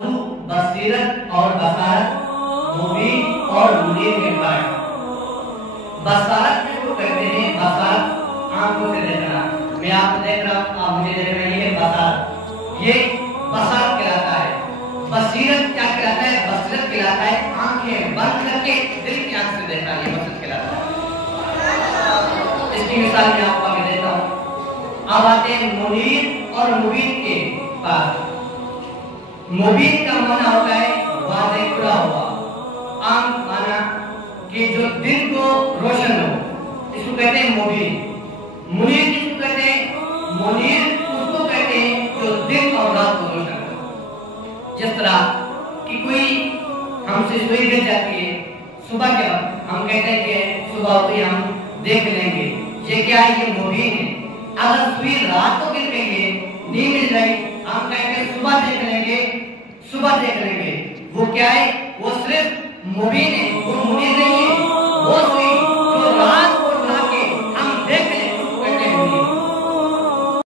बसीरत और बसारत, मुबीन और मुनीर के फर्क। बसारत को कहते हैं, बसारत आंखों से देखना। मैं आपको देख रहा हूँ, आप मुझे देख रहे हैं, ये बसारत, ये बसारत कहलाता है। बसीरत क्या कहलाता है? बसीरत कहलाता है आंखें बंद करके दिल की आंख से देखना, ये बसीरत कहलाता है। इसकी मिसाल मैं आपको आगे देता हूँ। अब आते हैं मुनीर और मुबीन के पास। मुबीन का माना होता है वाज़े खुला हुआ, आम माना कि जो दिन को रोशन हो, इसको कहते हैं मुबीन। मुनीर किसको कहते हैं? मुनीर उसको कहते हैं जो दिन और रात को रोशन हो। जिस तरह कि कोई हमसे सुई गिर जाती है सुबह के वक्त, हम कहते हैं कि सुबह होती हम देख लेंगे, ये क्या है? ये मुबीन है। अगर सुई रात को गिर गई है, नींद मिल जाए, हम कहेंगे सुबह देख लेंगे, सुबह देख लेंगे। वो क्या है? वो सिर्फ मुबीन है।